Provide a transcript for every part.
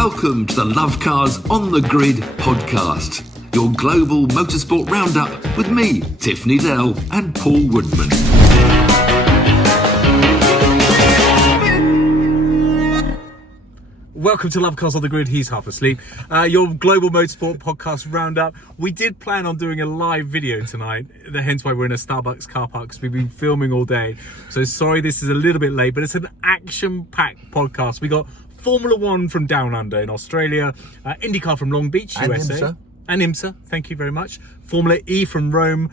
Welcome to the Lovecars on the Grid podcast, your global motorsport roundup with me, Tiff, Needell and Paul Woodman. Welcome to Lovecars on the Grid. He's half asleep. Your global motorsport podcast roundup. We did plan on doing a live video tonight, hence why we're in a Starbucks car park, because we've been filming all day. So sorry this is a little bit late, but it's an action-packed podcast. We got Formula One from Down Under in Australia, Indycar from Long Beach, USA. And IMSA, thank you very much. Formula E from Rome.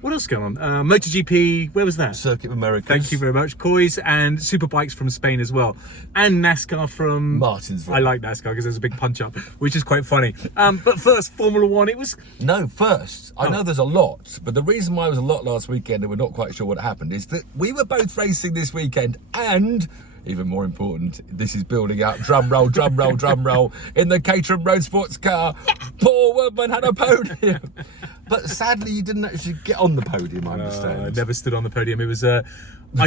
What else is going on? Moto GP, where was that? Circuit of America. Thank you very much. Coys and Superbikes from Spain as well. And NASCAR from... Martinsville. I like NASCAR because there's a big punch up, which is quite funny. But first, Formula One, it was... No, first. I know there's a lot, but the reason why it was a lot last weekend and we're not quite sure what happened is that we were both racing this weekend and... Even more important, this is building up. Drum roll, drum roll, drum roll. In the Caterham Roadsport car, Paul Woodman had a podium. But sadly, you didn't actually get on the podium, I understand. I never stood on the podium. It was... I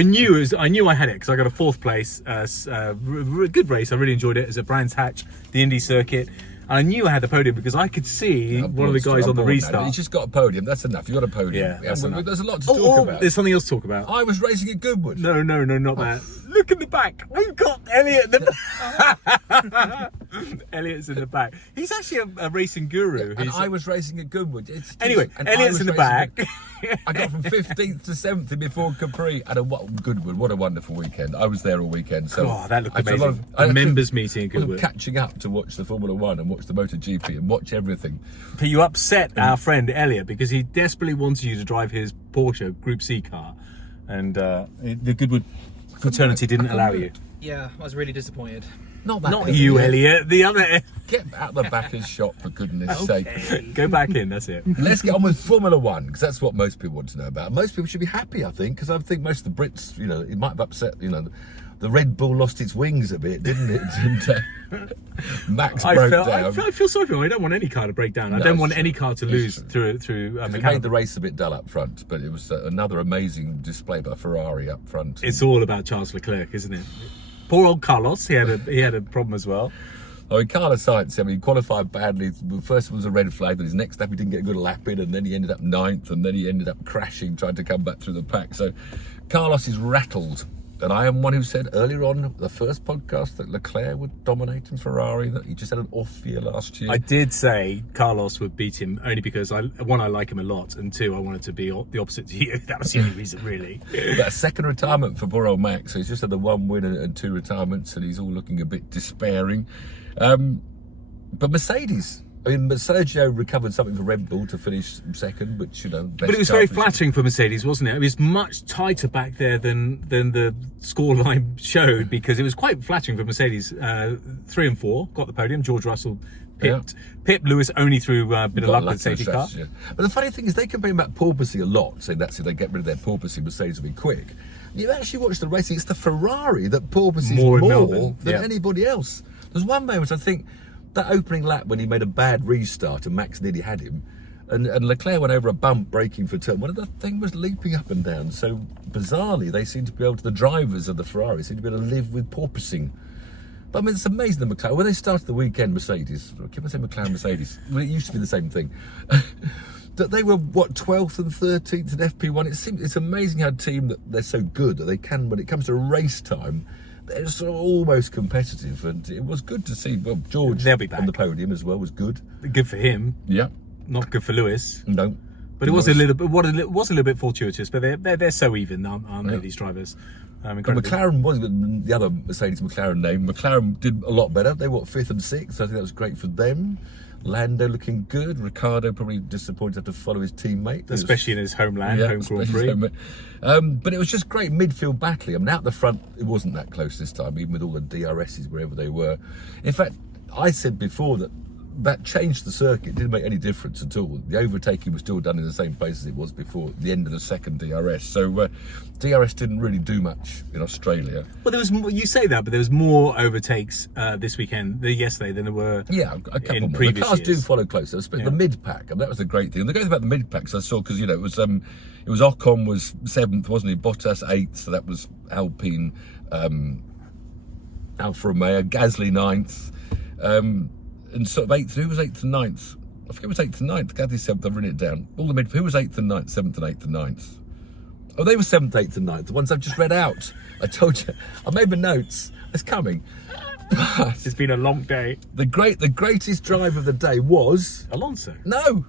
knew I had it because I got a fourth place. Good race. I really enjoyed it. It was at Brands Hatch, the Indy circuit. I knew I had the podium because I could see one of the guys on the restart. You just got a podium. That's enough. You got a podium. Yeah, there's a lot to talk about. There's something else to talk about. I was racing at Goodwood. No, not that. Look in the back. We've got Elliot in the back. Elliot's in the back. He's actually a racing guru. And I was racing at Goodwood. Elliot's in the back. I got from 15th to 7th before Capri. And Goodwood, what a wonderful weekend. I was there all weekend. So that looked amazing. A members meeting at Goodwood. Catching up to watch the Formula One and watch the Moto GP and watch everything. But you upset our friend Elliot because he desperately wanted you to drive his Porsche Group C car. And the Goodwood fraternity didn't allow you. Yeah, I was really disappointed. Not you, Elliot. The other. Get out the back of the shop, for goodness sake. Go back in, that's it. Let's get on with Formula One, because that's what most people want to know about. Most people should be happy, I think, because I think most of the Brits, it might have upset, the Red Bull lost its wings a bit, didn't it? And Max broke down. I feel sorry for him. I don't want any car to break down. I don't want any car to lose through it made the race a bit dull up front, but it was another amazing display by Ferrari up front. It's all about Charles LeClerc, isn't it? Poor old Carlos, he had a problem as well. Carlos Sainz, he qualified badly. The first was a red flag, but his next lap he didn't get a good lap in, and then he ended up 9th, and then he ended up crashing, trying to come back through the pack. So Carlos is rattled. And I am one who said earlier on the first podcast that Leclerc would dominate in Ferrari, that he just had an off year last year. I did say Carlos would beat him only because, I like him a lot, and two, I wanted to be the opposite to you. That was the only reason, really. But a second retirement for poor old Max. So he's just had the one win and 2 retirements, and he's all looking a bit despairing. But Mercedes... Sergio recovered something for Red Bull to finish second, which, But it was very flattering for Mercedes, wasn't it? It was much tighter back there than the scoreline showed, because it was quite flattering for Mercedes. 3 and 4 got the podium. George Russell pipped. Pip Lewis only through a bit of luck with the safety car. Yeah. But the funny thing is, they complain about porpoising a lot, saying that's if they get rid of their porpoising, Mercedes will be quick. You actually watch the racing, it's the Ferrari that porpoises more than anybody else. There's one moment, I think, that opening lap when he made a bad restart and Max nearly had him, and Leclerc went over a bump braking for turn. One of the thing was leaping up and down. So bizarrely, they seem to be able to, the drivers of the Ferrari seem to be able to live with porpoising. But it's amazing the McLaren, when they started the weekend, Mercedes, I keep on saying McLaren Mercedes, well, it used to be the same thing, that they were 12th and 13th in FP1. It's amazing how a team that they're so good that they can, when it comes to race time, they're sort of almost competitive, and it was good to see. Well, George on the podium as well was good. Good for him. Yeah. Not good for Lewis. No. But it was a little bit fortuitous. But they're so even, aren't they? These drivers. McLaren was the other Mercedes McLaren name. McLaren did a lot better. They were 5th and 6th. So I think that was great for them. Lando looking good. Ricardo probably disappointed to have to follow his teammate, especially in his homeland, home Grand Prix. But it was just great midfield battling. Out the front, it wasn't that close this time, even with all the DRSs wherever they were. In fact, I said before that changed the circuit. It didn't make any difference at all. The overtaking was still done in the same place as it was before the end of the second DRS. So DRS didn't really do much in Australia. Well, there was more, you say that, but there was more overtakes this weekend, yesterday, than there were a couple in more. previous The cars years. do follow closer. The mid-pack, and that was the great thing. And the great thing about the mid-packs I saw, because, it was Ocon was 7th, wasn't he? Bottas 8th, so that was Alpine, Alfa Romeo, Gasly 9th. And sort of 8th, who was 8th and 9th? I forget who was 8th and 9th. Gaddy's 7th, I've written it down. All the who was 8th and 9th, 7th and 8th and 9th? Oh, they were 7th, 8th and 9th, the ones I've just read out. I told you, I made my notes, it's coming. But It's been a long day. the greatest drive of the day was, Alonso. no,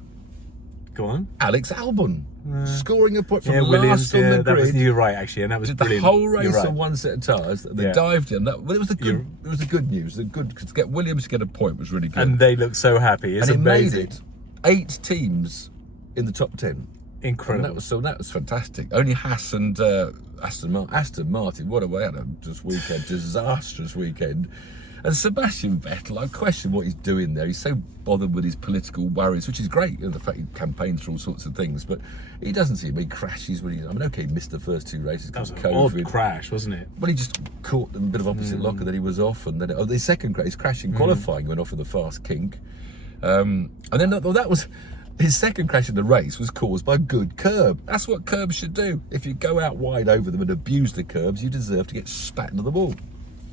Go on. Alex Albon. Scoring a point from Williams. last on the That was, grid. you're right, actually, and that was Did the brilliant. whole race You're right. on one set of tyres. They Yeah. dived in. It was the good news. The good to get Williams to get a point was really good. And they look so happy. It's and it amazing. made it 8 teams in the top 10. Incredible. And that was fantastic. Only Haas and Aston Martin. What a way out of just weekend, disastrous weekend. And Sebastian Vettel, I question what he's doing there. He's so bothered with his political worries, which is great, the fact he campaigns for all sorts of things, but he doesn't seem, he crashes when he missed the first 2 races That was because an of COVID. odd crash, wasn't it? Well, he just caught them a bit of opposite lock and then he was off. And then the second crash, his crash in qualifying went off with a fast kink. And then that was his second crash in the race was caused by a good curb. That's what curbs should do. If you go out wide over them and abuse the curbs, you deserve to get spat into the wall.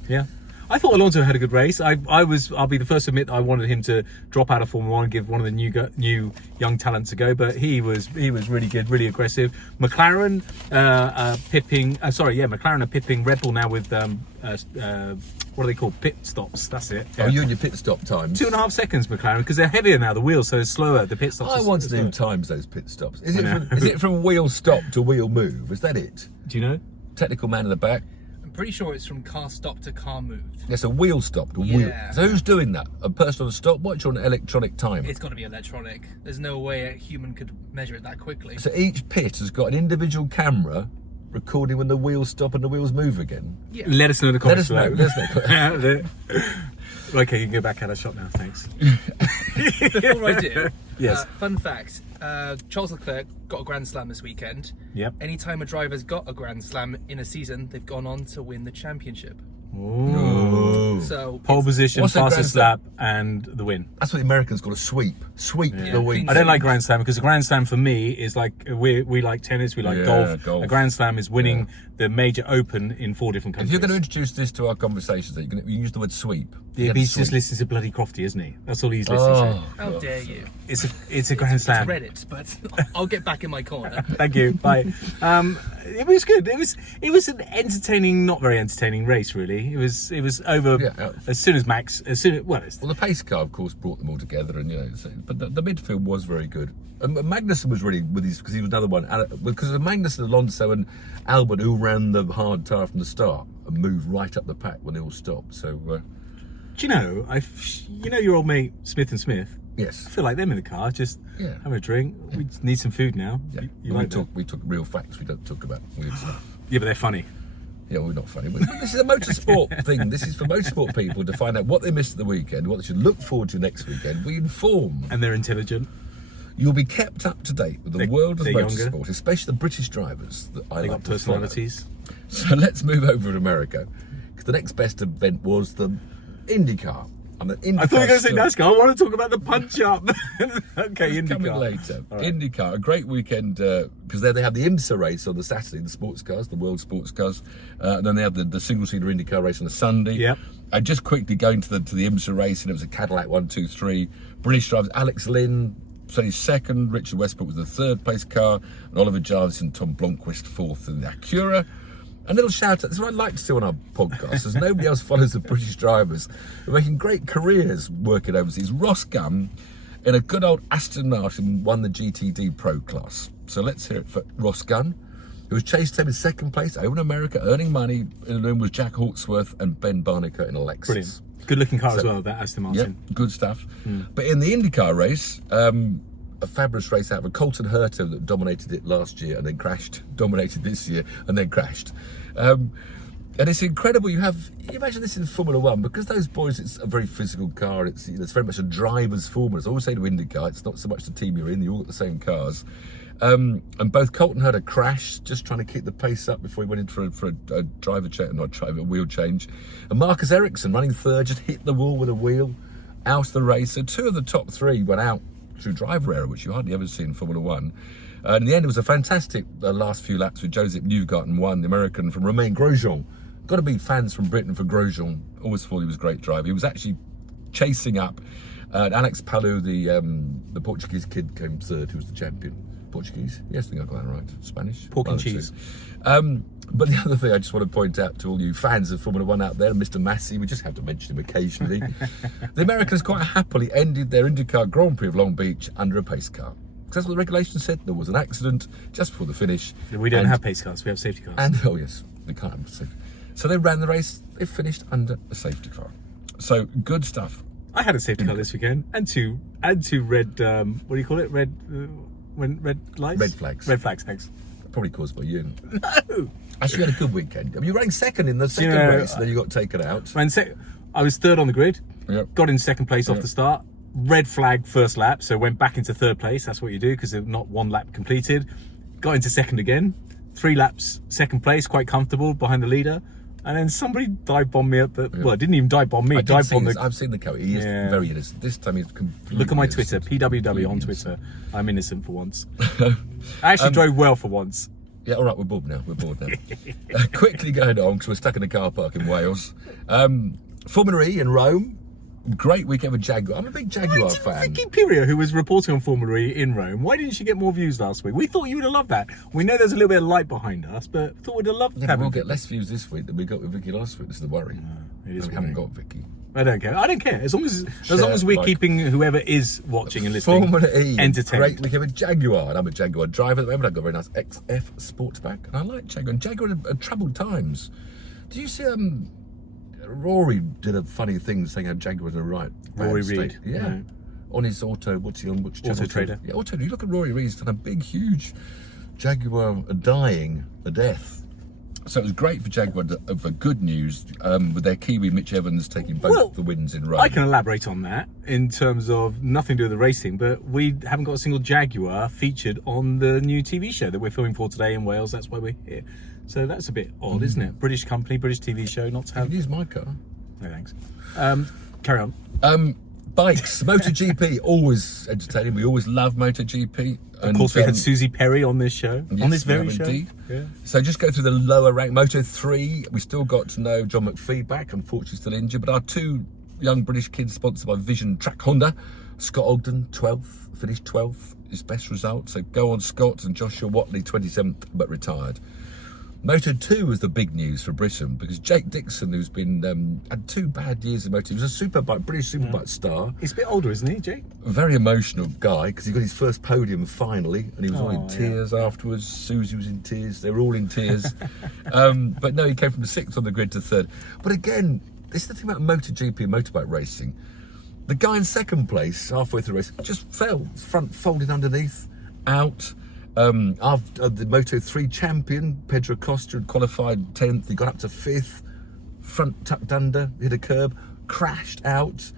Yeah. I thought Alonso had a good race. I'll be the first to admit I wanted him to drop out of Formula 1 and give one of the new young talents a go, but he was really good, really aggressive. McLaren McLaren are pipping Red Bull now with what are they called? Pit stops. That's it. Oh, you and your pit stop times. 2.5 seconds, McLaren, because they're heavier now. The wheels, so it's slower. The pit stops. I want to do times those pit stops. Is it from wheel stop to wheel move? Is that it? Do you know? Technical man in the back. I'm pretty sure it's from car stop to car moved. Yes, a wheel stop to Yeah. wheel. So who's doing that? A person on a stopwatch or an electronic timer? It's got to be electronic. There's no way a human could measure it that quickly. So each pit has got an individual camera recording when the wheels stop and the wheels move again. Yeah. Let us know in the comments. Let us know. Okay, you can go back out of shot now. Thanks. Before I do, Yes. fun fact, Charles LeClerc got a Grand Slam this weekend. Yep. Anytime a driver's got a Grand Slam in a season, they've gone on to win the championship. Ooh. So Pole position, What's a fastest Grand lap, and the win. That's what the Americans call a sweep. Sweep the week. I don't like Grand Slam because a Grand Slam for me is like we like tennis, we like Yeah, golf. A Grand Slam is winning the major open in 4 different countries. If you're going to introduce this to our conversations, you use the word sweep. Yeah, he's just listening to bloody Crofty, isn't he? That's all he's listening to. how dare you? It's a Grand Slam. Reddit, but I'll get back in my corner. Thank you. Bye. It was good. It was an entertaining, not very entertaining race, really. It was over as soon as Well, the pace car, of course, brought them all together, and but the midfield was very good. And Magnussen was really with his because he was another one because of Magnussen, Alonso, and Albon who ran the hard tyre from the start and moved right up the pack when they all stopped. So, do you know? Your old mate Smith and Smith. yes, I feel like them in the car, just having a drink. We need some food now. yeah. You we like talk real facts. We don't talk about weird stuff. Yeah, but they're funny. Yeah, we're not funny. But this is a motorsport thing. This is for motorsport people to find out what they missed at the weekend, what they should look forward to next weekend. We inform. And they're intelligent. You'll be kept up to date with the world of they're motorsport, younger. especially the British drivers that I They like got to follow. personalities. So let's move over to America, because the next best event was the IndyCar. And the IndyCar I thought you were going to say NASCAR. I want to talk about the punch up. Okay, It's coming IndyCar. later. All right. IndyCar, a great weekend because they have the IMSA race on the Saturday, the sports cars, the world sports cars. And then they have the single-seater IndyCar race on the Sunday. Yep. And just quickly going to the IMSA race, and it was a Cadillac 1, 2, 3. British drivers, Alex Lynn, so he's second. Richard Westbrook was the third place car, and Oliver Jarvis and Tom Blomqvist fourth in the Acura. A little shout out. That's what I like to do on our podcast, as nobody else follows the British drivers who are making great careers working overseas. Ross Gunn, in a good old Aston Martin, won the GTD Pro class. So let's hear it for Ross Gunn, who was chased home in second place over in America, earning money. In the room was Jack Hawksworth and Ben Barniker in a Lexus. Brilliant. Good looking car as well, that Aston Martin. Yep, good stuff. But in the IndyCar race, a fabulous race out of a Colton Herta that dominated it last year and then crashed, dominated this year and then crashed. And it's incredible. You imagine this in Formula One, because those boys, it's a very physical car. It's very much a driver's formula. As I always say to IndyCar, it's not so much the team you're in, you all got the same cars. And both Colton Herta crashed, just trying to keep the pace up before he went in for a a wheel change. And Marcus Ericsson, running third, just hit the wall with a wheel, out of the race. So 2 of the top 3 went out through driver error, which you hardly ever see in Formula One. And in the end, it was a fantastic last few laps with Joseph Newgarden won, the American from Romain Grosjean. Got to be fans from Britain for Grosjean. Always thought he was a great driver. He was actually chasing up. Alex Palou, the Portuguese kid, came third, who was the champion. Portuguese? Yes, I think I got that right. Spanish? Pork and cheese. But the other thing I just want to point out to all you fans of Formula One out there, Mr. Massey, we just have to mention him occasionally. The Americans quite happily ended their IndyCar Grand Prix of Long Beach under a pace car. Because that's what the regulations said. There was an accident just before the finish. We don't have pace cars, we have safety cars. And, oh yes, they can't have safety. So they ran the race, they finished under a safety car. So, good stuff. I had a safety car this weekend, and two red, what do you call it? Red lights? Red flags. Red flags, thanks. Probably caused by you. No! Actually, you had a good weekend. I mean, you ran second in the second race, and then you got taken out. I was third on the grid, Yep. got in second place off the start, red flag first lap, so went back into third place. That's what you do, because not one lap completed. Got into second again, 3 laps second place, quite comfortable behind the leader. And then somebody dive bombed me up. Well, didn't even dive bomb me. I've seen the coat. He is very innocent. This time he's completely Look at my innocent. Twitter, PWW on Twitter. I'm innocent for once. I actually drove well for once. Yeah, all right, we're bored now. Quickly going on, because we're stuck in a car park in Wales. Formula E in Rome. Great weekend with Jaguar. I'm a big Jaguar fan. Vicky Piria, who was reporting on Formula E in Rome, why didn't she get more views last week? We thought you would have loved that. We know there's a little bit of light behind us, but thought we'd have loved Yeah, we'll get less views this week than we got with Vicky last week. This is the worry. It is we haven't got Vicky. I don't care. As long as we're keeping whoever is watching and listening Formula E, entertained. great weekend with Jaguar. And I'm a Jaguar driver at the moment. I've got a very nice XF Sportsback, and I like Jaguar. And Jaguar had troubled times. Did you see Rory did a funny thing saying how Jaguar was in the right Rory state. Reid. Yeah. Right. On his auto, what's he on? Which Auto Trader. Yeah, Auto. You look at Rory Reid's done a big, huge Jaguar dying a death. So it was great for Jaguar for good news with their Kiwi Mitch Evans taking both the wins in Rome. I can elaborate on that in terms of nothing to do with the racing, but we haven't got a single Jaguar featured on the new TV show that we're filming for today in Wales. That's why we're here. So that's a bit odd, isn't it? British company, British TV show, not to have... You can use my car. No, thanks. Carry on. Bikes, Moto GP, always entertaining. We always love Moto GP. Of course, we had Susie Perry on this show, yes, on this very show. Indeed. Yeah. So just go through the lower rank. Moto 3, we still got to know John McPhee back, unfortunately still injured, but our 2 young British kids sponsored by Vision Track Honda. Scott Ogden, 12th, finished 12th, his best result. So go on Scott, and Joshua Watley, 27th, but retired. Moto 2 was the big news for Britain because Jake Dixon, who's been had 2 bad years in Moto, he was a British Superbike star. He's a bit older, isn't he, Jake? A very emotional guy because he got his first podium finally, and he was all in tears afterwards. Susie was in tears. They were all in tears. But no, he came from 6th on the grid to 3rd. But again, this is the thing about MotoGP and motorbike racing. The guy in 2nd place, halfway through the race, just fell, front folded underneath, out. The Moto 3 champion, Pedro Costa, had qualified 10th. He got up to 5th, front tucked under, hit a curb, crashed out.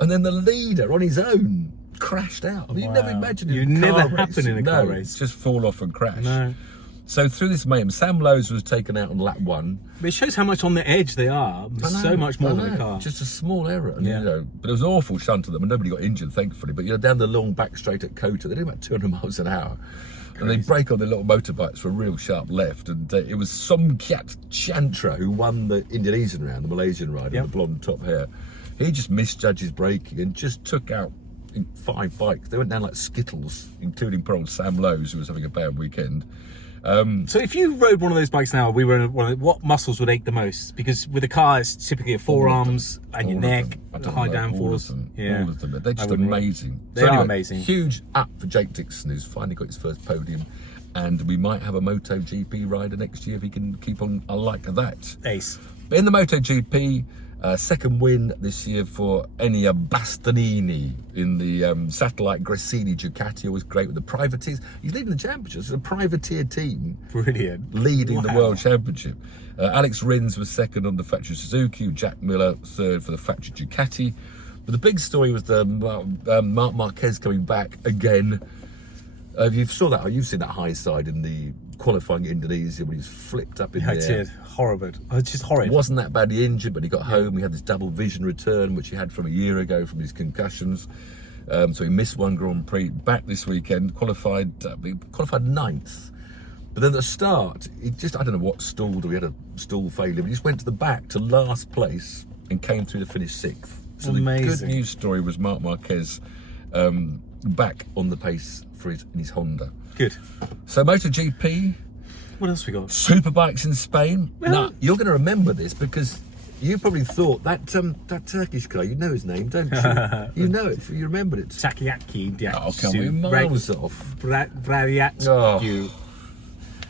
And then the leader on his own crashed out. I mean, you never imagined it in a car race. Happen in a car race. Just fall off and crash. No. So through this mayhem, Sam Lowes was taken out on lap 1. But it shows how much on the edge they are. So much more than a car. Just a small error. And, but it was an awful shunt of them, and nobody got injured, thankfully. But down the long back straight at Kota, they're doing about 200 miles an hour. And they break on their little motorbikes for a real sharp left. And it was Somkiat Chantra who won the Indonesian round, the Malaysian ride, with the blonde top hair. He just misjudged his braking and just took out 5 bikes. They went down like Skittles, including poor old Sam Lowes, who was having a bad weekend. So if you rode one of those bikes now, what muscles would ache the most? Because with a car, it's typically your forearms and your neck, the high downforce. All of them. They're just amazing. They are amazing. Huge up for Jake Dixon, who's finally got his first podium. And we might have a Moto GP rider next year if he can keep on like that. Ace. In the Moto GP, 2nd win this year for Enia Bastianini in the satellite Gresini Ducati. Always great with the privateers. He's leading the championship. It's a privateer team. Brilliant. Leading the World Championship. Alex Rins was 2nd on the factory Suzuki. Jack Miller 3rd for the factory Ducati. But the big story was the Marc Marquez coming back again. You've seen that high side in the qualifying in Indonesia when he was flipped up in there. I did. Horrible. It's just horrid. It wasn't that badly injured, but he got home. He had this double vision return, which he had from a year ago from his concussions. So he missed 1 Grand Prix. Back this weekend, qualified 9th. But then at the start, I don't know what stalled, or he had a stall failure, but he just went to the back to last place and came through to finish 6th. So the good news story was Marc Marquez back on the pace for in his Honda. Good. So Moto GP. What else we got? Superbikes in Spain. Well, now, you're going to remember this because you probably thought that Turkish guy, you know his name, don't you? You know it, you remembered it. Takiaki Can we miles off? Vradiatsu.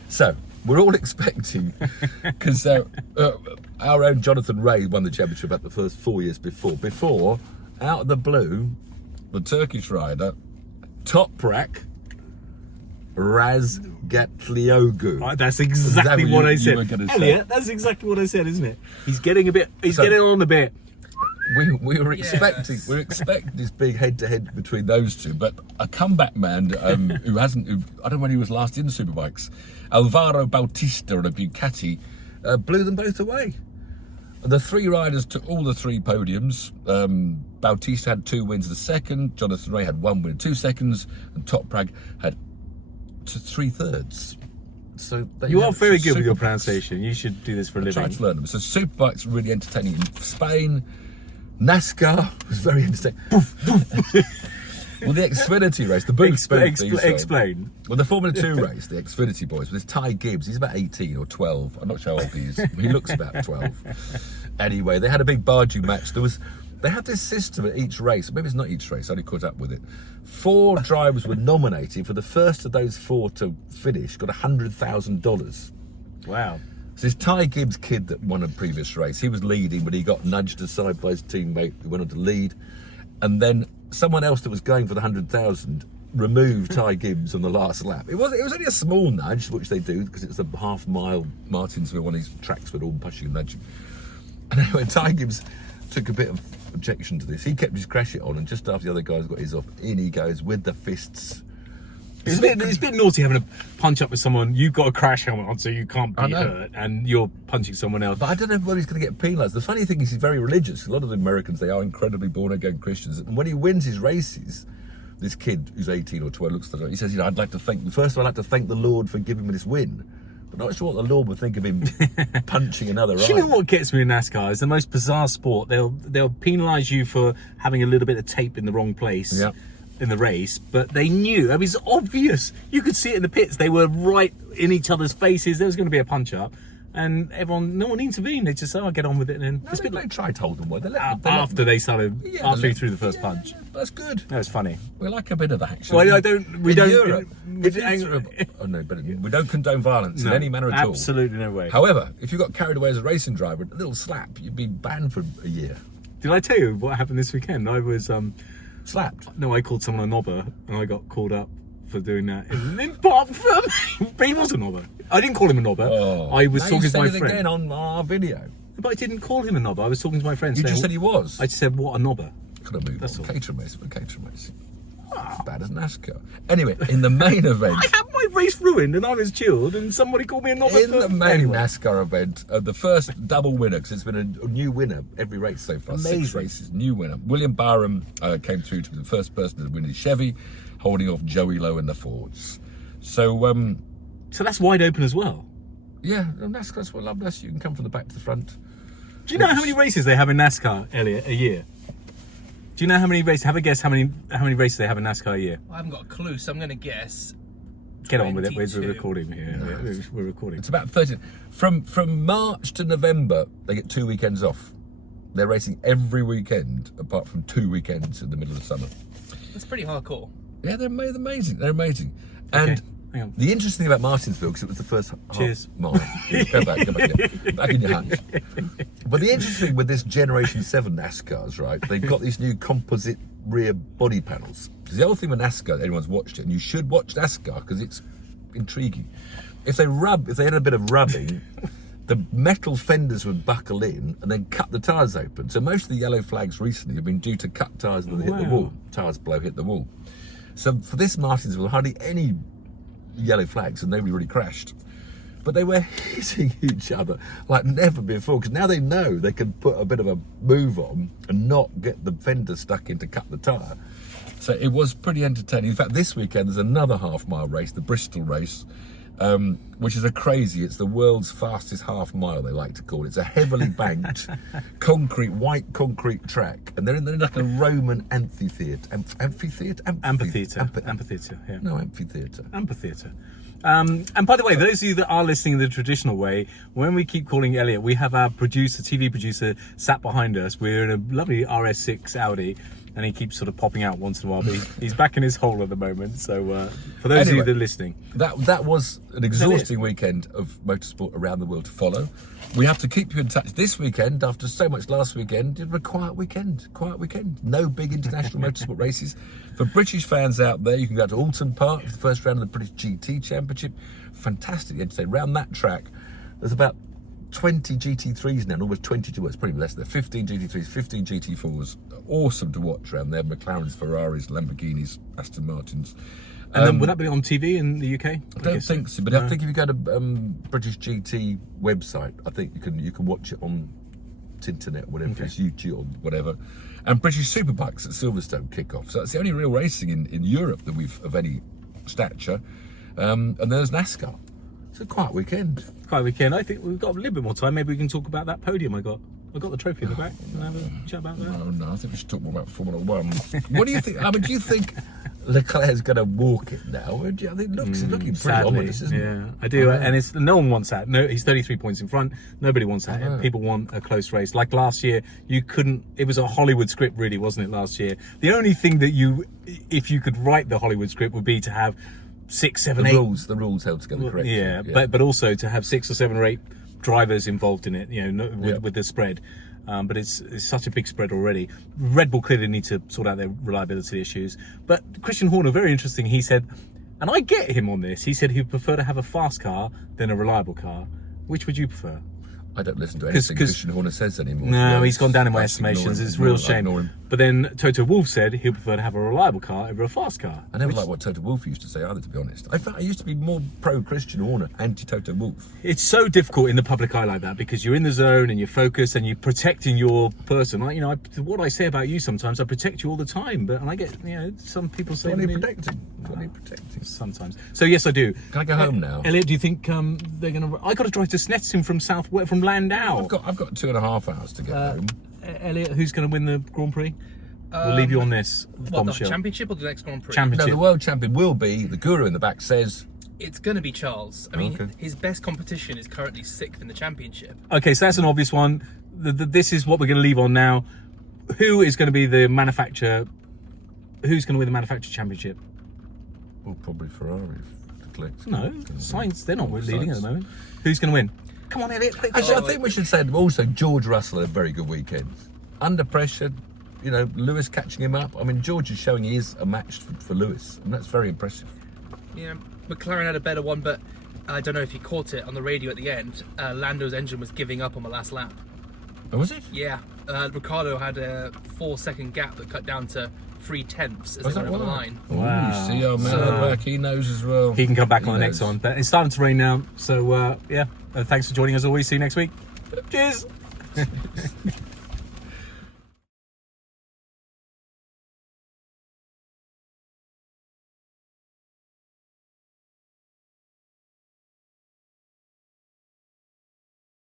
So, we're all expecting, because our own Jonathan Ray won the championship about the first 4 years before, out of the blue, the Turkish rider, Toprak Razgatlioglu. That's exactly what I said. Elliot, that's exactly what I said, isn't it? He's getting on a bit. We were expecting this big head-to-head between those two, but a comeback man I don't know when he was last in Superbikes, Alvaro Bautista on a Ducati, blew them both away. The three riders took all the three podiums. Bautista had 2 wins in the second, Jonathan Ray had 1 win in 2 seconds, and Toprak had 3/3. So you are very good with your pronunciation. You should do this for a living. I tried to learn them. So Superbikes were really entertaining in Spain. NASCAR was very interesting. Well, the Xfinity race, the boost. Explain. Well, the Formula 2 race, the Xfinity boys, with Ty Gibbs, he's about 18 or 12. I'm not sure how old he is. He looks about 12. Anyway, they had a big barging match. They had this system at each race. Maybe it's not each race, I only caught up with it. 4 drivers were nominated. For the first of those 4 to finish, got $100,000. Wow. So this Ty Gibbs kid that won a previous race, he was leading, but he got nudged aside by his teammate who went on to lead. And then someone else that was going for the 100,000 removed Ty Gibbs on the last lap. It was only a small nudge, which they do, because it's a half-mile Martinsville, one of these tracks with all pushing and nudging. And anyway, Ty Gibbs took a bit of objection to this. He kept his crash it on, and just after the other guys got his off, in he goes with the fists. It's a bit naughty having a punch up with someone. You've got a crash helmet on, so you can't be hurt, and you're punching someone else. But I don't know whether he's going to get penalised. The funny thing is, he's very religious. A lot of the Americans, they are incredibly born-again Christians. And when he wins his races, this kid who's 18 or 12 looks at the, he says, I'd like to thank the Lord for giving me this win. But not sure what the Lord would think of him punching another rider. Do you know what gets me in NASCAR? It's the most bizarre sport. They'll penalise you for having a little bit of tape in the wrong place. Yep. In the race, but they knew. I mean, it's obvious. You could see it in the pits. They were right in each other's faces. There was going to be a punch-up, and no one intervened. They just said, "I'll get on with it." And then they tried to hold them. After he threw the first punch. That's good. That was funny. We like a bit of that, actually. Well, we don't condone violence in any manner at all. Absolutely no way. However, if you got carried away as a racing driver, a little slap, you'd be banned for a year. Did I tell you what happened this weekend? I was slapped. No, I called someone a knobber, and I got called up for doing that. But he was a knobber. I didn't call him a knobber. I was talking to my friend. Again on our video. But I didn't call him a knobber. I was talking to my friend. You just said he was. I just said, what a knobber. Could have moved on. Caterham racing. As bad as NASCAR. Anyway, in the main event, I had my race ruined and I was chilled, and somebody called me a knobber. In the main NASCAR event, the first double winner, because it's been a new winner every race so far. Amazing. 6 races, new winner. William Barham came through to be the first person to win his Chevy, holding off Joey Lowe in the Fords. So that's wide open as well. Yeah, NASCAR's well lovely. You can come from the back to the front. Do you know how many races they have in NASCAR, Elliot, a year? Do you know how many races? Have a guess how many races they have in NASCAR a year? I haven't got a clue, so I'm going to guess. Get on with it. We're recording here. No, we're recording. It's about 30. From March to November, they get 2 weekends off. They're racing every weekend, apart from 2 weekends in the middle of the summer. That's pretty hardcore. Yeah, they're amazing. They're amazing. And hang on. The interesting thing about Martinsville, because it was the first Cheers. half mile. Go back. Yeah. Back in your hunch. But the interesting thing with this Generation 7 NASCARs, right, they've got these new composite rear body panels. Because the old thing with NASCAR, anyone's watched it, and you should watch NASCAR because it's intriguing. If they had a bit of rubbing, the metal fenders would buckle in and then cut the tyres open. So most of the yellow flags recently have been due to cut tyres that hit the wall. Tyres hit the wall. So for this Martinsville, hardly any yellow flags, and nobody really crashed. But they were hitting each other like never before, because now they know they can put a bit of a move on and not get the fender stuck in to cut the tyre. So it was pretty entertaining. In fact, this weekend there's another half-mile race, the Bristol race. which is it's the world's fastest half mile, they like to call it. It's a heavily banked white concrete track, and they're in like a Roman amphitheatre. Amphitheatre, yeah. No, amphitheatre. Amphitheatre. And by the way, those of you that are listening the traditional way, when we keep calling Elliot, we have our TV producer, sat behind us. We're in a lovely RS6 Audi, and he keeps sort of popping out once in a while, but he's back in his hole at the moment. So for those of you that are listening, that was an exhausting weekend of motorsport around the world to follow. We have to keep you in touch this weekend. After so much last weekend, it was a quiet weekend. No big international motorsport races. For British fans out there, you can go to Alton Park for the first round of the British GT Championship. Fantastic entertainment. Around that track, there's about 20 GT3s now, and almost 22, well, it's probably less than 15 GT3s, 15 GT4s. Awesome to watch around there. McLarens, Ferraris, Lamborghinis, Aston Martins. And then would that be on TV in the UK? I don't think so, but I think if you go to British GT website, I think you can watch it on internet, whatever, it's YouTube or whatever. And British Superbikes at Silverstone kick off. So that's the only real racing in Europe that we've of any stature. And there's NASCAR. It's a quiet weekend. I think we've got a little bit more time. Maybe we can talk about that podium I got the trophy in the back. Can I have a chat about that? No, I think we should talk more about Formula One. What do you think? I mean, do you think Leclerc's going to walk it now? I think it's looking pretty ominous, isn't it? Yeah, I do. And no one wants that. No, he's 33 points in front. Nobody wants that. People want a close race. Like last year, you couldn't. It was a Hollywood script, really, wasn't it? Last year, the only thing that if you could write the Hollywood script, would be to have 6, 7, 8. The rules held together correctly. Yeah, but also to have 6 or 7 or 8 drivers involved in it, with the spread. But it's such a big spread already. Red Bull clearly need to sort out their reliability issues. But Christian Horner, very interesting, he said, and I get him on this, he said he'd prefer to have a fast car than a reliable car. Which would you prefer? I don't listen to anything Christian Horner says anymore. No, he's gone down in my estimations. It's a real shame. But then Toto Wolff said he'd prefer to have a reliable car over a fast car. I never liked what Toto Wolff used to say either, to be honest. I fact, I used to be more pro-Christian Horner, anti-Toto Wolff. It's so difficult in the public eye like that because you're in the zone and you're focused and you're protecting your person. What I say about you sometimes, I protect you all the time. And I get, some people say... What are you protecting? Sometimes. So yes, I do. Can I go home now? Elliot, do you think they're going to... I got to drive to Snetterton from Landau. I've got 2.5 hours to get home. Elliot, who's going to win the Grand Prix? We'll leave you on this bombshell. The championship or the next Grand Prix? Championship. No, the world champion will be, the guru in the back says... It's going to be Charles. I mean, his best competition is currently 6th in the championship. Okay, so that's an obvious one. This is what we're going to leave on now. Who is going to be the manufacturer? Who's going to win the manufacturer championship? Well, probably Ferrari. No, Sainz, they're not leading at the moment. Who's going to win? Come on, Elliot. Actually, I think we should say also George Russell had a very good weekend. Under pressure, Lewis catching him up. I mean, George is showing he is a match for Lewis, and that's very impressive. Yeah, McLaren had a better one, but I don't know if you caught it on the radio at the end. Lando's engine was giving up on the last lap. Oh, was it? Yeah. Ricardo had a 4-second gap that cut down to 0.3 as they went over the line. Wow. You see our man at the back, he knows as well. He can come back on the next one. But it's starting to rain now, so thanks for joining us always. See you next week. Cheers.